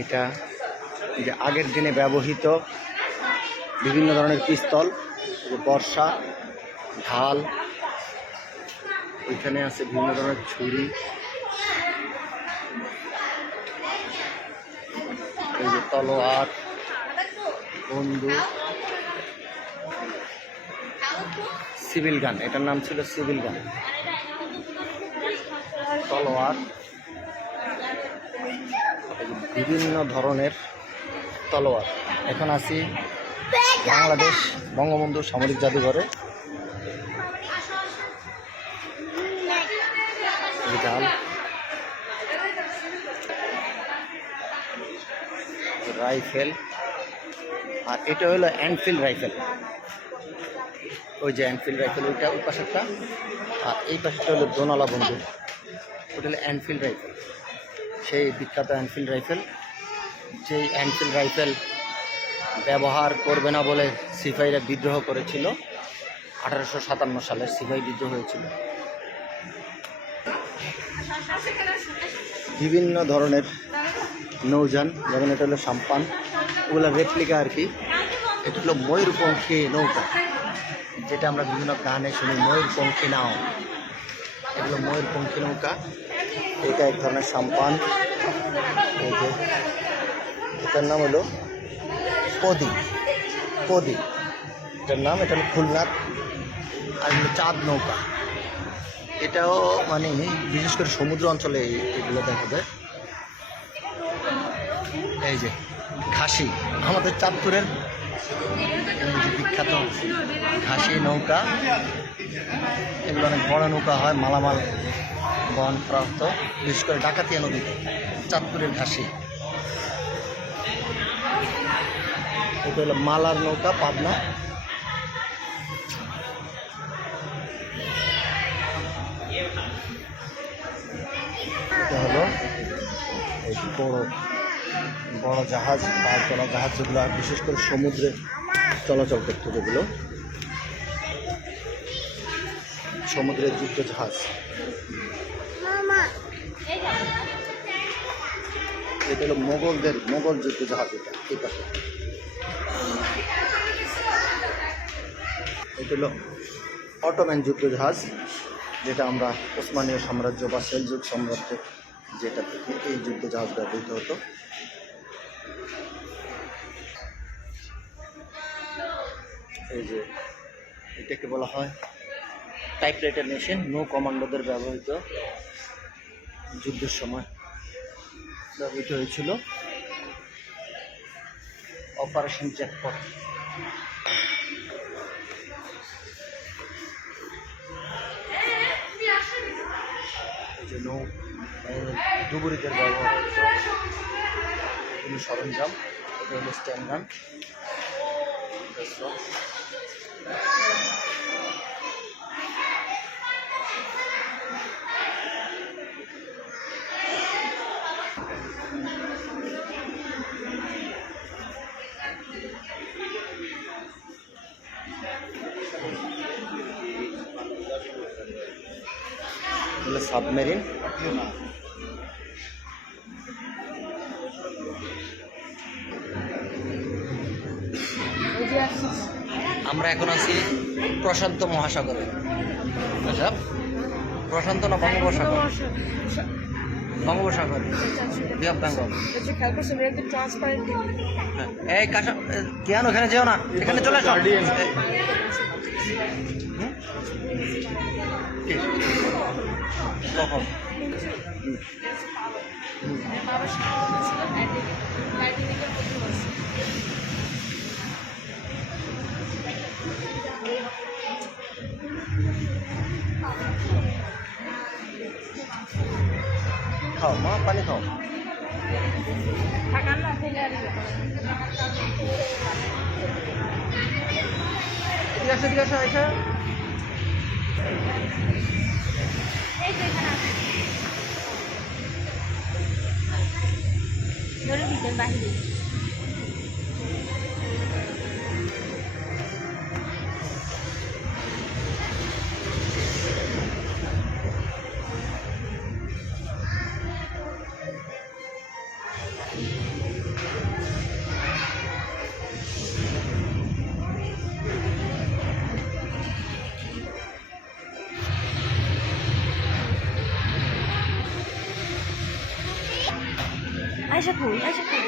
এটা যে আগের দিনে ব্যবহৃত বিভিন্ন ধরনের পিস্তল বর্ষা, ঢাল এখানে আছে বিভিন্ন ধরনের ছুরি। এই যে তলোয়ার, বন্দুক, সিভিল গান, এটার নাম ছিল সিভিল গান। তলোয়ার। বিভিন্ন ধরনের তলোয়ার। এখন আছি বাংলাদেশ বঙ্গবন্ধু সামরিক জাদুঘরে। রাইফেল। আর এটা হলো এনফিল্ড রাইফেল। ওই যে এনফিল্ড রাইফেল, ওইটা ওই পাশেরটা। আর এই পাশেরটা হলো দোনালা বন্ধু ওটা হলো এনফিল্ড রাইফেল। সেই বিখ্যাত এনফিল্ড রাইফেল। যেই এনফিল্ড রাইফেল ব্যবহার করবে না বলে সিপাহীরা বিদ্রোহ করেছিল, আঠারোশো সাতান্ন সালে সিপাহী বিদ্রোহ হয়েছিল। বিভিন্ন ধরনের নৌযান, যেমন এটা হলো সাম্পান ওগুলো রেপ্লিকা আর কি। এটা হলো ময়ূরপঙ্খী নৌকা, যেটা আমরা বিভিন্ন গানে শুনি ময়ূরপঙ্খী নাও। এগুলো ময়ূরপঙ্খী নৌকা। এটা এক ধরনের সাম্পান। যে, এটার নাম হলো পদি পদি। এটার নাম, এটা হলো খুলনার আর চাঁদ নৌকা। এটাও মানে বিশেষ করে সমুদ্র অঞ্চলে এগুলো দেখা যায়। এই যে, খাসি। আমাদের চাঁদপুরের বিখ্যাত ঘাসি নৌকা, এগুলো অনেক বড় নৌকা হয়, মালামাল বহন প্রাপ্ত বিশেষ করে ডাকাতিয়া নদীতে চাঁদপুরের ঘাসি। এটা হলো মালার নৌকা, পাবনা। এটা হলো বড় বড় জাহাজ পাঁচ চলা জাহাজ যেগুলো বিশেষ করে সমুদ্রে চলাচল করতো যেগুলো। সমুদ্রের যুদ্ধ জাহাজ এটা হলো মোগলদের মোগল যুদ্ধ জাহাজ এটা এই পাশে এটা হলো অটোম্যান যুদ্ধ জাহাজ যেটা আমরা ওসমানীয় সাম্রাজ্য বা সেলযুগ সাম্রাজ্য যেটা থেকে এই যুদ্ধ জাহাজ ব্যবহৃত হতো। এই যে, এটাকে বলা হয় টাইপরাইটার মেশিন নৌ কমান্ডোদের ব্যবহৃত যুদ্ধের সময় ব্যবহৃত হয়েছিল। অপারেশন জ্যাকপট নৌ ডুবুরিদের ব্যবহার এগুলো সরঞ্জাম এটা হলো স্ট্যান্ড গান। সাবমেরিন আমরা এখন আছি প্রশান্ত মহাসাগরে আচ্ছা প্রশান্ত না বঙ্গোপসাগর বঙ্গোপসাগর বি অফ বেঙ্গল হ্যাঁ। এই কাশা কেন ওখানে যেও না এখানে চলে আসো কখন। খাও মা পানি খাও। ঠিক আছে ঠিক আছে এসে বাহিরে। আয়সা কই আয়সা কই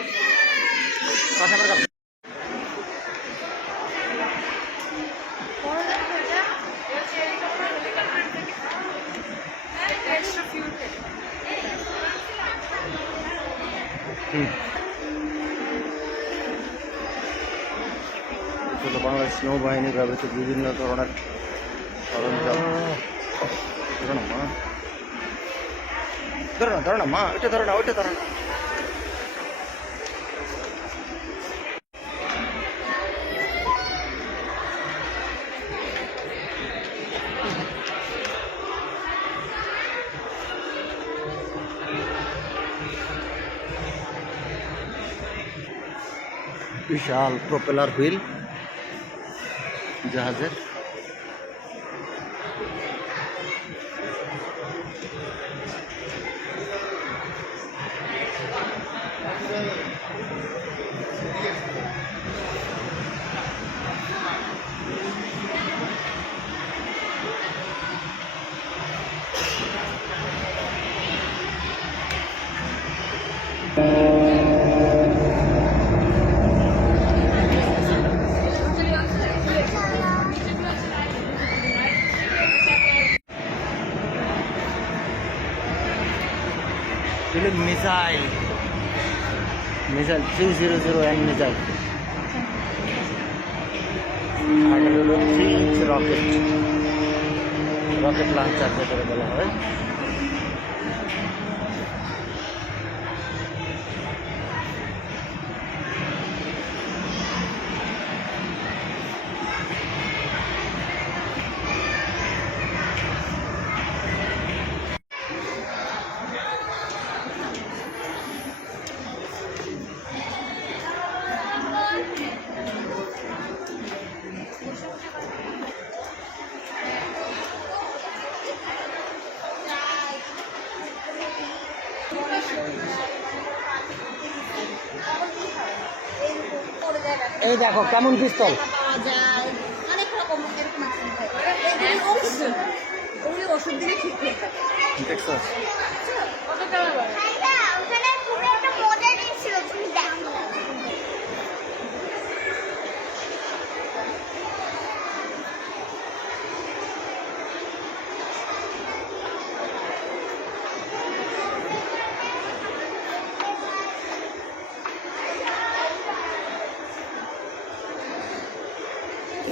বাংলাদেশ নৌবাহিনী ব্যবহৃত বিভিন্ন ধরনের সরঞ্জাম। ধরো না, মা। ধরো না, মা, এটা ধরো না, ওইটা ধরো না। বিশাল প্রপেলার হুইল জাহাজের। Missile three zero zero N missile আর এটা হলো three inch rocket rocket launcher এই দেখো কেমন পিস্তল? ওষুধ ওগুলি ওষুধ। দিলে ঠিক হয়ে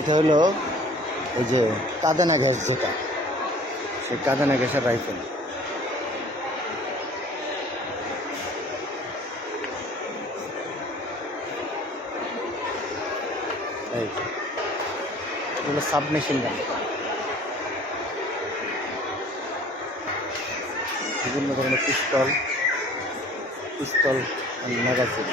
এটা হলো ওই যে কাদানা গ্যাস যেটা, সেই কাদানা গ্যাসের রাইফেল এগুলো সাবমেশিন গান বিভিন্ন ধরনের পিস্তল পিস্তল ম্যাগাজিন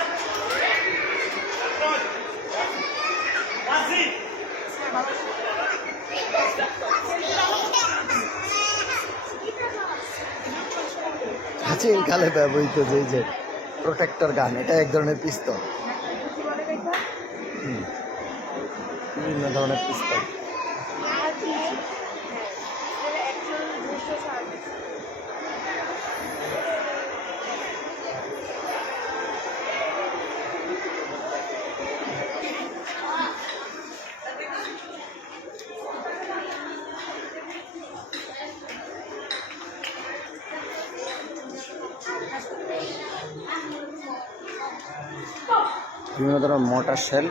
প্রাচীন কালে ব্যবহৃত যে যে প্রোটেক্টর গান এটা এক ধরনের পিস্তল হুম। বিভিন্ন ধরনের পিস্তল বিভিন্ন ধরনের মোটর সেল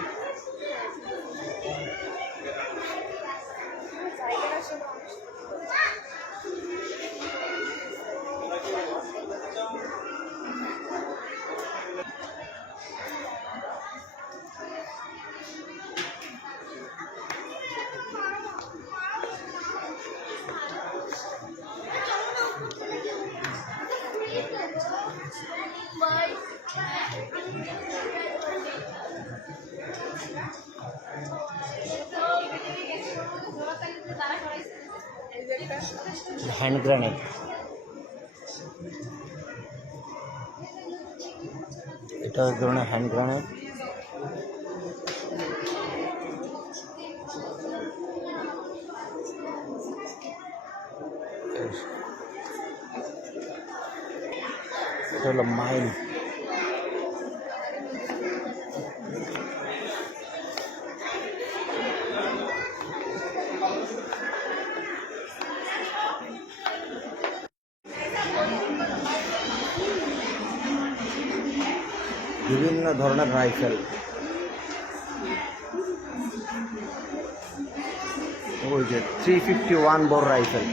হ্যান্ড গ্রানেড। এটা এক ধরনের হ্যান্ড গ্রানেড। এটা হলো মাইন। বিভিন্ন ধরনের রাইফেল। ওই যে three fifty one bore rifle.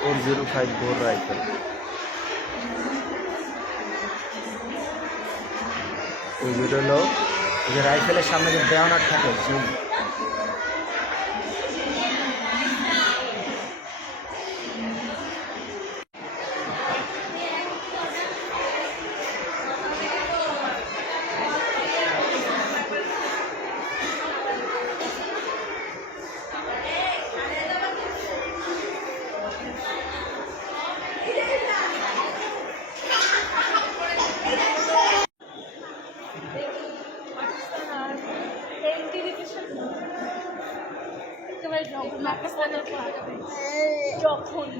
Four zero five bore rifle. ওই যে রাইফেলের সামনে যে বেয়নার থাকে সেই জঘন্য